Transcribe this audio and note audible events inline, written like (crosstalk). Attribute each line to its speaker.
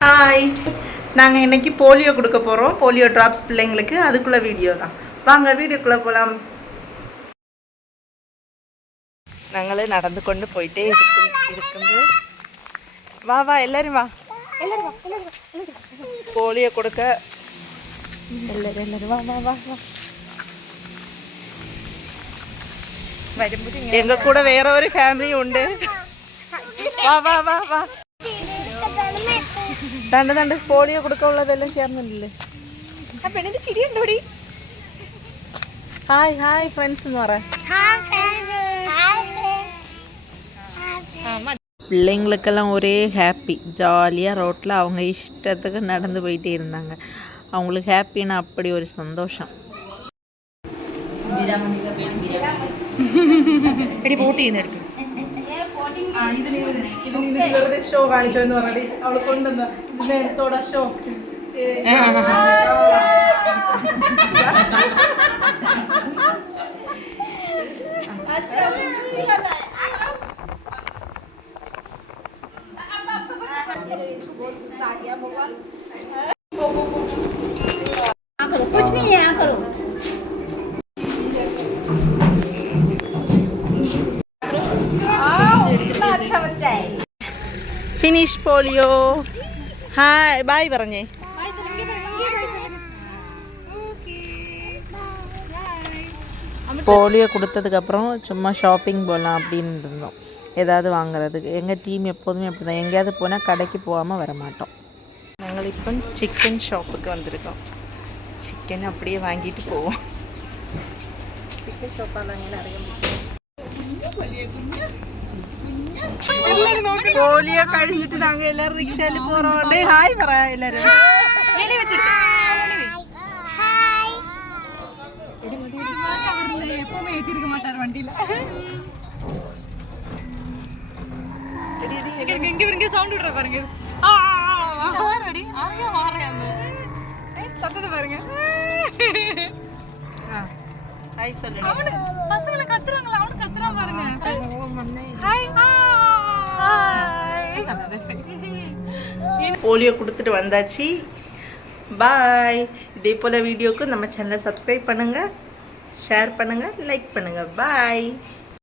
Speaker 1: Hi நாங்கள் இன்றைக்கி polio கொடுக்க போகிறோம் போலியோ ட்ராப்ஸ் பிள்ளைங்களுக்கு. அதுக்குள்ளே வீடியோ தான். வாங்க வீடியோக்குள்ளே போகலாம் நாங்களும் நடந்து கொண்டு போயிட்டே இருக்கும் இருக்குது வா வா எல்லோரும் வா. போலியோ கொடுக்க. எல்லோரும் எல்லோரும் வா வா வா வா. எங்கள் கூட வேற ஒரு ஃபேமிலி உண்டு. வா வா வா வா. തണ്ട് തണ്ട് പോളിയോ കൊടുക്കാനുള്ളതെല്ലാം ചേർന്നില്ലേ
Speaker 2: ആ പെണ്ണിന്റെ ചിരി ഉണ്ടോടി
Speaker 1: ഹായ് ഹായ് ഫ്രണ്ട്സ് എന്ന് പറയാം பிள்ளைங்களுக்கெல்லாம் ஒரே ஹாப்பி ஜாலியாக ரோட்டில் அவங்க இஷ்டத்துக்கு நடந்து போயிட்டே இருந்தாங்க அவங்களுக்கு ஹாப்பின்னா அப்படி ஒரு சந்தோஷம்
Speaker 2: എടി വോട്ട് ചെയ്യുന്ന എടുക്കും
Speaker 1: ഷോ കാണിച്ചോ എന്ന് പറഞ്ഞിട്ട് അവള് കൊണ്ടുവന്ന ഇതിന്റെ അടുത്തോടെ ഷോ
Speaker 3: कुछ नहीं है यहाँ करो
Speaker 1: ഫിനിഷ് പോളിയോ ഹായ് ബായ് പറഞ്ഞേ போலியோ கொடுத்ததுக்கப்புறம் சும்மா ஷாப்பிங் போகலாம் அப்படின்னு இருந்தோம் ஏதாவது வாங்குறதுக்கு எங்கள் டீம் எப்போதுமே அப்படி தான் எங்கேயாவது போனால் கடைக்கு போகாமல் வர மாட்டோம் நாங்கள் இப்போ சிக்கன் ஷாப்புக்கு வந்திருக்கோம் சிக்கன் அப்படியே வாங்கிட்டு போவோம் ചിക്കൻ ഷോപ്പാണ് അങ്ങനെ അറിയാൻ പോളിയോ കഴിഞ്ഞിട്ട് ഞങ്ങൾ എല്ലാവരും റിക്ഷയിൽ പോറോണ്ട് ഹായ് പറ എല്ലാരും
Speaker 2: எப்பவுமே ஏத்திருக்க மாட்டார் வண்டியில எங்க இருக்கு எங்க இருக்கு சவுண்ட் விடுற பாருங்க இது. ஆ, ஆ, ஆ, வாரடி ஆயா வாரேன் சத்தத்தை பாருங்க
Speaker 1: ഹായ് சொல்லு
Speaker 2: அவளு பசங்களை கத்துறாங்களா அவளு கத்துறா பாருங்க (laughs)
Speaker 1: போலியோ கொடுத்துட்டு வந்தாச்சு. பாய் இதே போல் வீடியோக்கு நம்ம சேனலை சப்ஸ்கிரைப் பண்ணுங்கள் ஷேர் பண்ணுங்கள் லைக் பண்ணுங்கள் பாய்